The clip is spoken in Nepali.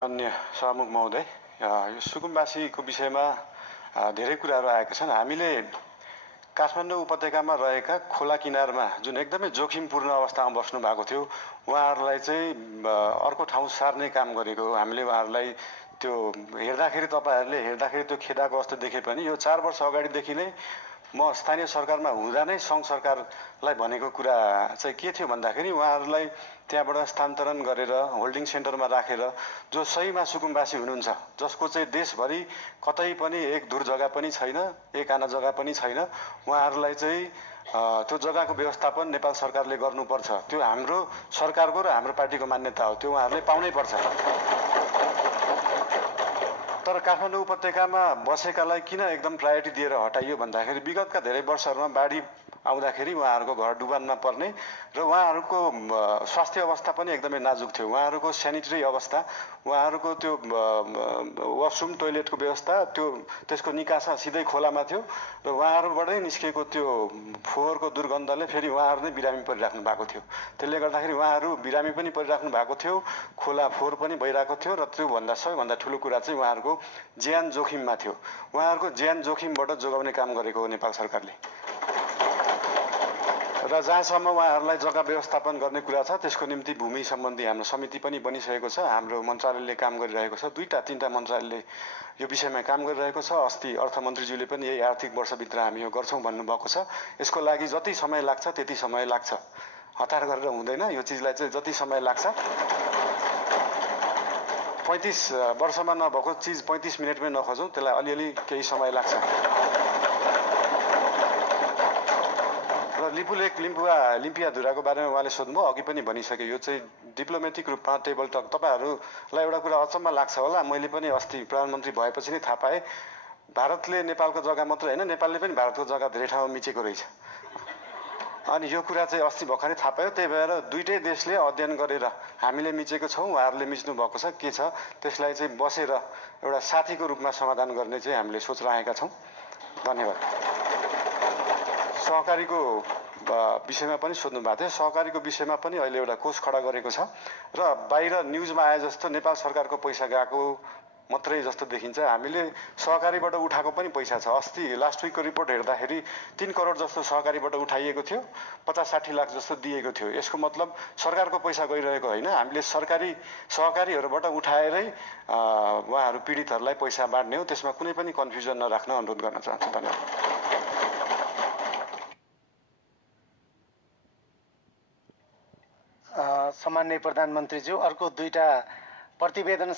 अन्य सभामुख महोदय, यो सुकुम्बासीको विषयमा धेरै कुराहरू आएका छन्। हामीले काठमाडौँ उपत्यकामा रहेका खोला किनारमा जुन एकदमै जोखिमपूर्ण अवस्थामा बस्नु भएको थियो, उहाँहरूलाई चाहिँ अर्को ठाउँ सार्ने काम गरेको हो। हामीले उहाँहरूलाई त्यो हेर्दाखेरि त्यो खेदाको अवस्था देखे पनि यो 4 वर्ष अगाडिदेखि नै म स्थानीय सरकारमा हुँदा नै सङ्घ सरकारलाई भनेको कुरा चाहिँ के थियो भन्दाखेरि उहाँहरूलाई त्यहाँबाट स्थानान्तरण गरेर होल्डिङ सेन्टरमा राखेर जो सहीमा सुकुम्बासी हुनुहुन्छ, जसको चाहिँ देशभरि कतै पनि एक धुर जग्गा पनि छैन, एक आना जग्गा पनि छैन, उहाँहरूलाई चाहिँ त्यो जग्गाको व्यवस्थापन नेपाल सरकारले गर्नुपर्छ। त्यो हाम्रो सरकारको र हाम्रो पार्टीको मान्यता हो, त्यो उहाँहरूले पाउनै पर्छ। तर काठमाडौँ उपत्यकामा बसेकालाई किन एकदम प्रायोरिटी दिएर हटाइयो भन्दाखेरि विगतका धेरै वर्षहरूमा बाढी आउँदाखेरि उहाँहरूको घर डुबानमा पर्ने र उहाँहरूको स्वास्थ्य अवस्था पनि एकदमै नाजुक थियो। उहाँहरूको स्यानिटरी अवस्था, उहाँहरूको त्यो वासरुम टोयलेटको व्यवस्था, त्यसको निकासा सिधै खोलामा थियो र उहाँहरूबाटै निस्केको त्यो फोहोरको दुर्गन्धले फेरि उहाँहरू नै बिरामी परिराख्नु भएको थियो। त्यसले गर्दाखेरि उहाँहरू बिरामी पनि परिराख्नु भएको थियो, खोला फोहोर पनि भइरहेको थियो र त्योभन्दा सबैभन्दा ठुलो कुरा चाहिँ उहाँहरूको ज्यान जोखिममा थियो। उहाँहरूको ज्यान जोखिमबाट जोगाउने काम गरेको हो नेपाल सरकारले। र जहाँसम्म उहाँहरूलाई जग्गा व्यवस्थापन गर्ने कुरा छ, त्यसको निम्ति भूमि सम्बन्धी हाम्रो समिति पनि बनिसकेको छ। हाम्रो मन्त्रालयले काम गरिरहेको छ, 2-3टा मन्त्रालयले यो विषयमा काम गरिरहेको छ। अस्ति अर्थमन्त्रीज्यूले पनि यही आर्थिक वर्षभित्र हामी यो गर्छौँ भन्नुभएको छ। यसको लागि जति समय लाग्छ त्यति समय लाग्छ, हतार गरेर हुँदैन। यो चिजलाई चाहिँ जति समय लाग्छ, 35 वर्षमा नभएको चिज 35 मिनटमै नखोजौँ, त्यसलाई अलिअलि केही समय लाग्छ। र लिपुलेक लिम्पियाधुराको बारेमा उहाँले सोध्नुभयो, अघि पनि भनिसके। यो चाहिँ डिप्लोमेटिक रूपमा टेबल टक। तपाईँहरूलाई एउटा कुरा अचम्म लाग्छ होला, मैले पनि अस्ति प्रधानमन्त्री भएपछि नै थाहा पाएँ, भारतले नेपालको जग्गा मात्र होइन, नेपालले पनि भारतको जग्गा धेरै ठाउँमा मिचेको रहेछ। अनि यो कुरा चाहिँ अस्ति भर्खरै थाहा पायो। त्यही भएर दुईटै देशले अध्ययन गरेर हामीले मिचेको छौँ, उहाँहरूले मिच्नु भएको छ, के छ त्यसलाई चाहिँ बसेर एउटा साथीको रूपमा समाधान गर्ने चाहिँ हामीले सोच राखेका छौँ। धन्यवाद। सहकारीको विषयमा पनि सोध्नु भएको थियो। सहकारीको विषयमा पनि अहिले एउटा कोष खडा गरेको छ र बाहिर न्युजमा आए जस्तो नेपाल सरकारको पैसा गएको मात्रै जस्तो देखिन्छ। हामीले सहकारीबाट उठाएको पनि पैसा छ। अस्ति लास्ट विकको रिपोर्ट हेर्दाखेरि 3 करोड जस्तो सहकारीबाट उठाइएको थियो, 50-60 लाख जस्तो दिएको थियो। यसको मतलब सरकारको पैसा गइरहेको होइन, हामीले सहकारीहरूबाट उठाएरै उहाँहरू पीडितहरूलाई पैसा बाँड्ने हो। त्यसमा कुनै पनि कन्फ्युजन नराख्न अनुरोध गर्न चाहन्छु। धन्यवाद। सम्माननीय प्रधानमन्त्रीज्यू, अर्को 2टा प्रतिवेदन